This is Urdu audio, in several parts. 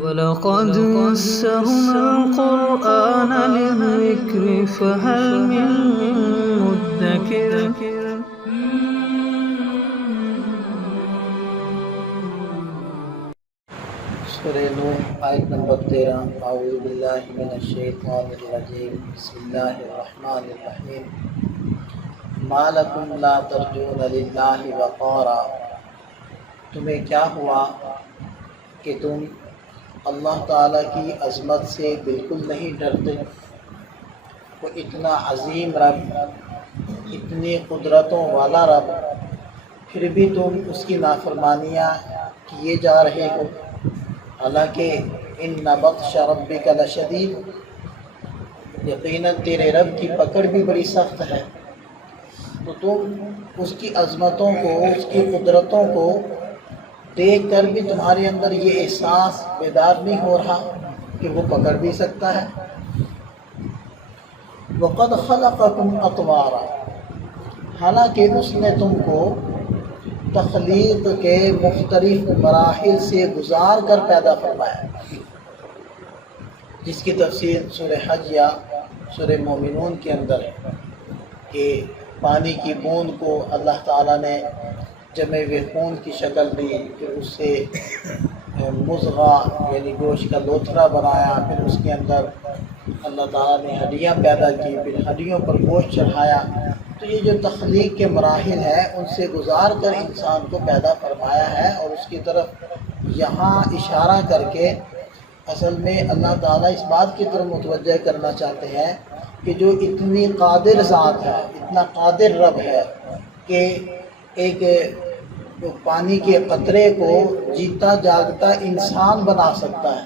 وَلَقَدْ يَسَّرْنَا الْقُرْآنَ لِلذِّكْرِ فَهَلْ مِن مُّدَّكِرٍ سورہ نوح آیت نمبر 13 اعوذ باللہ من الشیطان الرجیم بسم اللہ الرحمن الرحیم ما لکم لا ترجون للہ وقارا، تمہیں کیا ہوا کہ تم اللہ تعالیٰ کی عظمت سے بالکل نہیں ڈرتے؟ وہ اتنا عظیم رب، اتنی قدرتوں والا رب، پھر بھی تم اس کی نافرمانیاں کیے جا رہے ہو، حالانکہ ان بطش ربک لشدید، یقیناً تیرے رب کی پکڑ بھی بڑی سخت ہے۔ تو تم اس کی عظمتوں کو، اس کی قدرتوں کو دیکھ کر بھی تمہارے اندر یہ احساس بیدار نہیں ہو رہا کہ وہ پکڑ بھی سکتا ہے۔ وَقَدْ خَلَقَكُمْ أَطْوَارًا، حالانکہ اس نے تم کو تخلیق کے مختلف مراحل سے گزار کر پیدا فرمایا، جس کی تفصیل سورہ حج یا سورہ مومنون کے اندر ہے کہ پانی کی بوند کو اللہ تعالیٰ نے جمے ہوئے خون کی شکل دی، پھر اس سے مضغہ یعنی گوشت کا لوتھڑا بنایا، پھر اس کے اندر اللہ تعالیٰ نے ہڈیاں پیدا کی، پھر ہڈیوں پر گوشت چڑھایا۔ تو یہ جو تخلیق کے مراحل ہیں ان سے گزار کر انسان کو پیدا فرمایا ہے، اور اس کی طرف یہاں اشارہ کر کے اصل میں اللہ تعالیٰ اس بات کی طرف متوجہ کرنا چاہتے ہیں کہ جو اتنی قادر ذات ہے، اتنا قادر رب ہے کہ ایک پانی کے قطرے کو جیتا جاگتا انسان بنا سکتا ہے،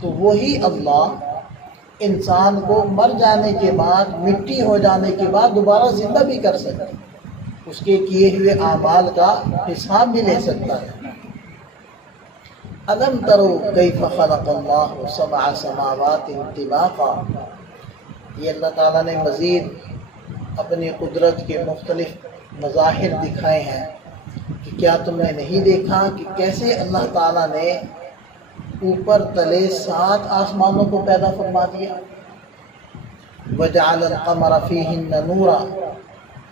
تو وہی اللہ انسان کو مر جانے کے بعد، مٹی ہو جانے کے بعد دوبارہ زندہ بھی کر سکتا ہے، اس کے کیے ہوئے اعمال کا حساب بھی لے سکتا ہے۔ أَلَمْ تَرَوْا كَيْفَ خَلَقَ اللَّهُ سَبْعَ سَمَاوَاتٍ طِبَاقًا، یہ اللہ تعالیٰ نے مزید اپنی قدرت کے مختلف مظاہر دکھائے ہیں کہ کیا تم نے نہیں دیکھا کہ کیسے اللہ تعالیٰ نے اوپر تلے 7 آسمانوں کو پیدا فرما دیا۔ وَجَعَلَ الْقَمَرَ فِيهِنَّ نُورًا،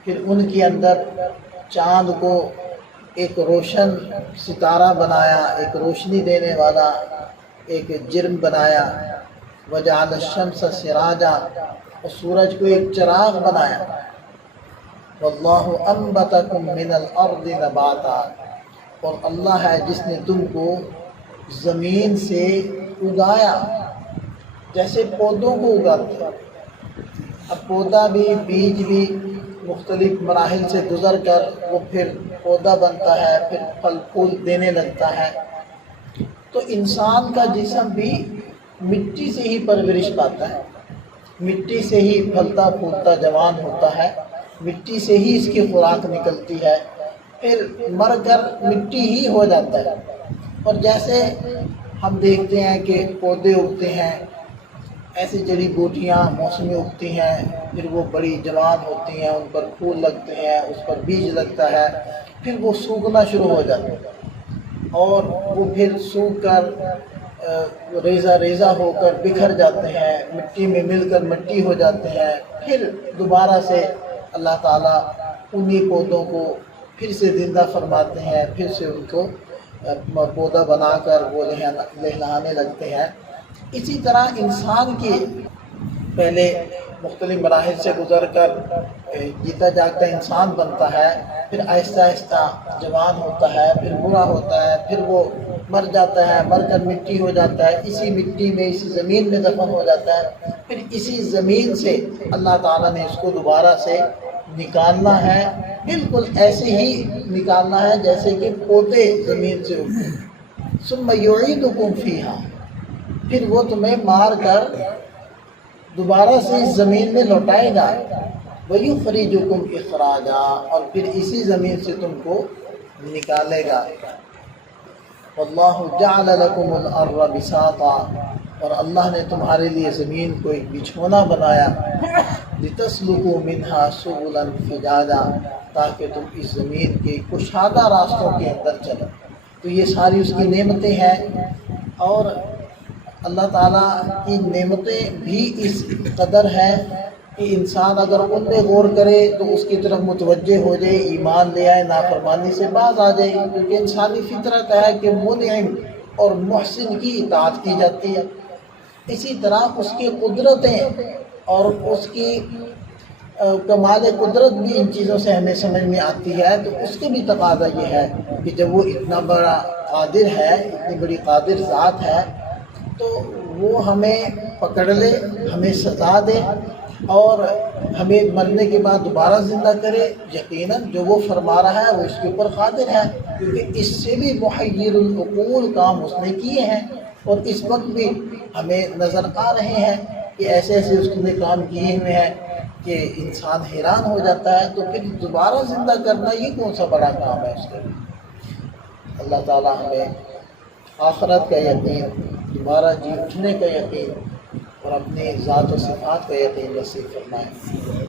پھر ان کے اندر چاند کو ایک روشن ستارہ بنایا، ایک روشنی دینے والا ایک جرم بنایا۔ وَجَعَلَ الشَّمْسَ سِرَاجًا، اور سورج کو ایک چراغ بنایا۔ وَاللَّهُ أَنبَتَكُم مِّنَ الْأَرْضِ نَبَاتًا، اور اللہ ہے جس نے تم کو زمین سے اگایا، جیسے پودوں کو اگاتے ہیں۔ اب پودا بھی، بیج بھی مختلف مراحل سے گزر کر وہ پھر پودا بنتا ہے، پھر پھل پھول دینے لگتا ہے۔ تو انسان کا جسم بھی مٹی سے ہی پرورش پاتا ہے، مٹی سے ہی پھلتا پھولتا جوان ہوتا ہے، مٹی سے ہی اس کی خوراک نکلتی ہے، پھر مر کر مٹی ہی ہو جاتا ہے۔ اور جیسے ہم دیکھتے ہیں کہ پودے اگتے ہیں، ایسی جڑی بوٹیاں موسمی اگتی ہیں، پھر وہ بڑی جوان ہوتی ہیں، ان پر پھول لگتے ہیں، اس پر بیج لگتا ہے، پھر وہ سوکھنا شروع ہو جاتا ہے، اور وہ پھر سوکھ کر ریزہ ریزہ ہو کر بکھر جاتے ہیں، مٹی میں مل کر مٹی ہو جاتے ہیں۔ پھر دوبارہ سے اللہ تعالیٰ انہی پودوں کو پھر سے زندہ فرماتے ہیں، پھر سے ان کو پودا بنا کر وہ لہلانے لگتے ہیں۔ اسی طرح انسان کے پہلے مختلف مراحل سے گزر کر جیتا جاگتا انسان بنتا ہے، پھر آہستہ آہستہ جوان ہوتا ہے، پھر برا ہوتا ہے، پھر وہ مر جاتا ہے، مر کر مٹی ہو جاتا ہے، اسی مٹی میں، اسی زمین میں دفن ہو جاتا ہے، پھر اسی زمین سے اللہ تعالیٰ نے اس کو دوبارہ سے نکالنا ہے، بالکل ایسے ہی نکالنا ہے جیسے کہ پودے زمین سے اگتے ہیں۔ ثم یعیدکم فیہا، پھر وہ تمہیں مار کر دوبارہ سے اس زمین میں لوٹائے گا۔ وَيُخْرِجُكُمْ إِخْرَاجًا، اور پھر اسی زمین سے تم کو نکالے گا۔ وَاللَّهُ جَعَلَ لَكُمُ الْأَرْضَ بِسَاطًا، اور اللہ نے تمہارے لیے زمین کو ایک بچھونا بنایا۔ لِتَسْلُكُوا مِنْهَا سُبُلًا فِجَاجًا، تاکہ تم اس زمین کے کشادہ راستوں کے اندر چلو۔ تو یہ ساری اس کی نعمتیں ہیں اور اللہ تعالیٰ کی نعمتیں بھی اس قدر ہیں کہ انسان اگر ان پہ غور کرے تو اس کی طرف متوجہ ہو جائے، ایمان لے آئے، نافرمانی سے باز آ جائے، کیونکہ انسانی فطرت ہے کہ منعم اور محسن کی اطاعت کی جاتی ہے۔ اسی طرح اس کی قدرتیں اور اس کی کمال قدرت بھی ان چیزوں سے ہمیں سمجھ میں آتی ہے، تو اس کے بھی تقاضا یہ ہے کہ جب وہ اتنا بڑا قادر ہے، اتنی بڑی قادر ذات ہے، تو وہ ہمیں پکڑ لے، ہمیں سزا دے اور ہمیں مرنے کے بعد دوبارہ زندہ کرے۔ یقیناً جو وہ فرما رہا ہے وہ اس کے اوپر قادر ہے، کیونکہ اس سے بھی محیر العقول کام اس نے کیے ہیں، اور اس وقت بھی ہمیں نظر آ رہے ہیں کہ ایسے ایسے اس نے کام کیے ہوئے ہیں کہ انسان حیران ہو جاتا ہے۔ تو پھر دوبارہ زندہ کرنا یہ کون سا بڑا کام ہے اس کے لیے؟ اللہ تعالیٰ ہمیں آخرت کا یقین، دوبارہ جی اٹھنے کا یقین اور اپنے ذات و صفات کا یقین نصیب فرمائے۔